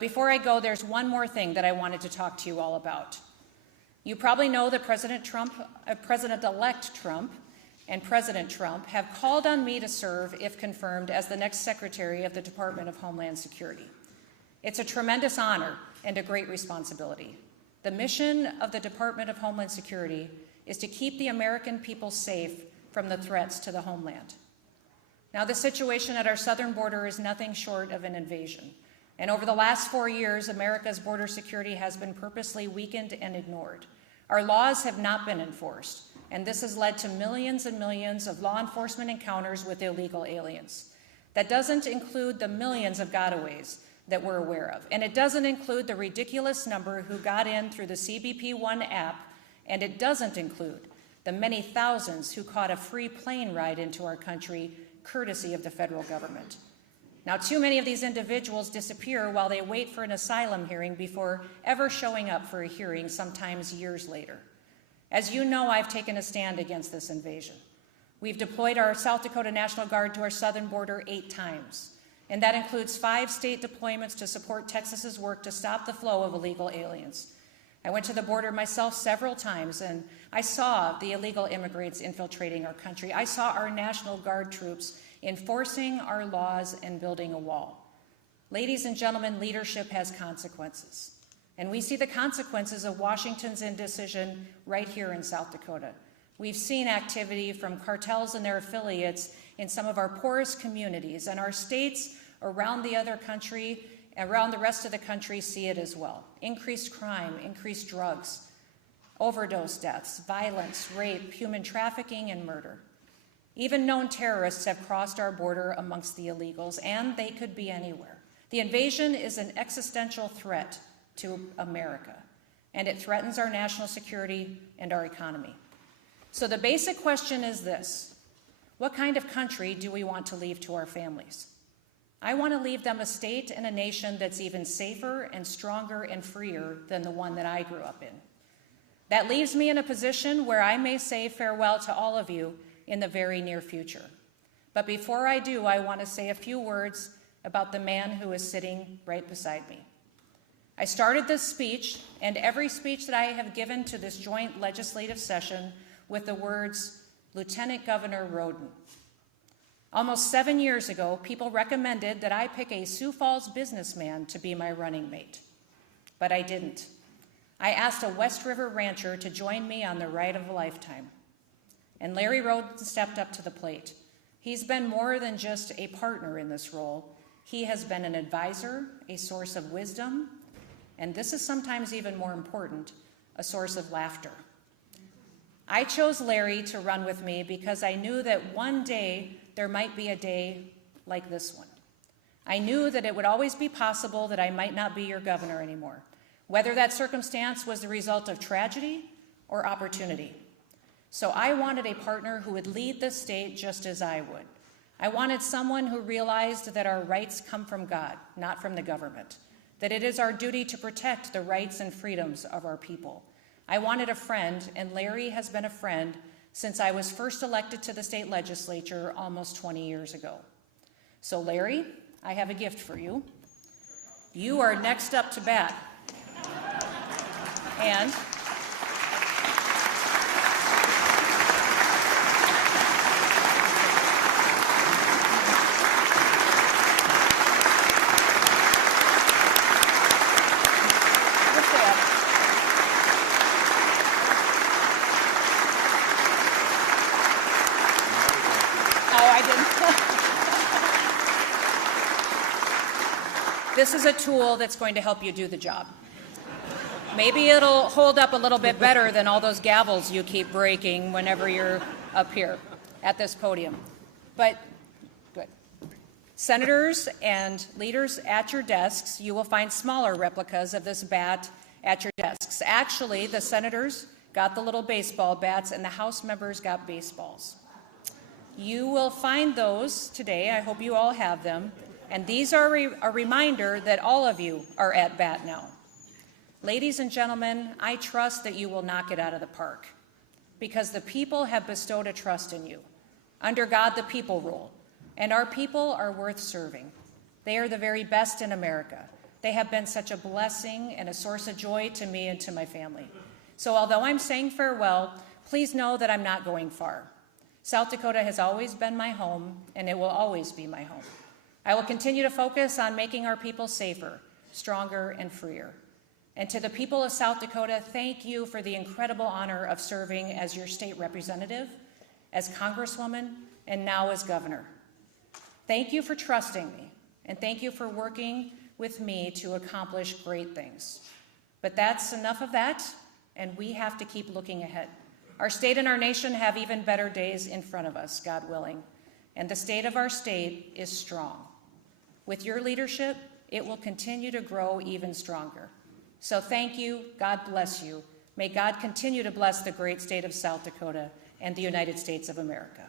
Before I go, there's one more thing that I wanted to talk to you all about. You probably know that President-elect Trump and President Trump have called on me to serve, if confirmed, as the next Secretary of the Department of Homeland Security. It's a tremendous honor and a great responsibility. The mission of the Department of Homeland Security is to keep the American people safe from the threats to the homeland. Now, the situation at our southern border is nothing short of an invasion. And over the last 4 years, America's border security has been purposely weakened and ignored. Our laws have not been enforced, and this has led to millions and millions of law enforcement encounters with illegal aliens. That doesn't include the millions of gotaways that we're aware of, and it doesn't include the ridiculous number who got in through the CBP One app, and it doesn't include the many thousands who caught a free plane ride into our country courtesy of the federal government. Now, too many of these individuals disappear while they wait for an asylum hearing before ever showing up for a hearing, sometimes years later. As you know, I've taken a stand against this invasion. We've deployed our South Dakota National Guard to our southern border 8 times, and that includes 5 state deployments to support Texas's work to stop the flow of illegal aliens. I went to the border myself several times, and I saw the illegal immigrants infiltrating our country. I saw our National Guard troops enforcing our laws and building a wall. Ladies and gentlemen, leadership has consequences. And we see the consequences of Washington's indecision right here in South Dakota. We've seen activity from cartels and their affiliates in some of our poorest communities, and our states around the rest of the country see it as well. Increased crime, increased drugs, overdose deaths, violence, rape, human trafficking, and murder. Even known terrorists have crossed our border amongst the illegals, and they could be anywhere. The invasion is an existential threat to America, and it threatens our national security and our economy. So the basic question is this: what kind of country do we want to leave to our families? I want to leave them a state and a nation that's even safer and stronger and freer than the one that I grew up in. That leaves me in a position where I may say farewell to all of you in the very near future. But before I do, I want to say a few words about the man who is sitting right beside me. I started this speech, and every speech that I have given to this joint legislative session, with the words, Lieutenant Governor Roden. Almost 7 years ago, people recommended that I pick a Sioux Falls businessman to be my running mate. But I didn't. I asked a West River rancher to join me on the ride of a lifetime. And Larry Roden stepped up to the plate. He's been more than just a partner in this role. He has been an advisor, a source of wisdom, and this is sometimes even more important, a source of laughter. I chose Larry to run with me because I knew that one day there might be a day like this one. I knew that it would always be possible that I might not be your governor anymore, whether that circumstance was the result of tragedy or opportunity. So I wanted a partner who would lead the state just as I would. I wanted someone who realized that our rights come from God, not from the government, that it is our duty to protect the rights and freedoms of our people. I wanted a friend, and Larry has been a friend since I was first elected to the state legislature almost 20 years ago. So Larry, I have a gift for you. You are next up to bat. And this is a tool that's going to help you do the job. Maybe it'll hold up a little bit better than all those gavels you keep breaking whenever you're up here at this podium. But good. Senators and leaders at your desks, you will find smaller replicas of this bat at your desks. Actually, the senators got the little baseball bats and the House members got baseballs. You will find those today. I hope you all have them. And these are a reminder that all of you are at bat now. Ladies and gentlemen, I trust that you will knock it out of the park because the people have bestowed a trust in you. Under God, the people rule, and our people are worth serving. They are the very best in America. They have been such a blessing and a source of joy to me and to my family. So although I'm saying farewell, please know that I'm not going far. South Dakota has always been my home, and it will always be my home. I will continue to focus on making our people safer, stronger, and freer. And to the people of South Dakota, thank you for the incredible honor of serving as your state representative, as Congresswoman, and now as governor. Thank you for trusting me, and thank you for working with me to accomplish great things. But that's enough of that, and we have to keep looking ahead. Our state and our nation have even better days in front of us, God willing, and the state of our state is strong. With your leadership, it will continue to grow even stronger. So thank you, God bless you. May God continue to bless the great state of South Dakota and the United States of America.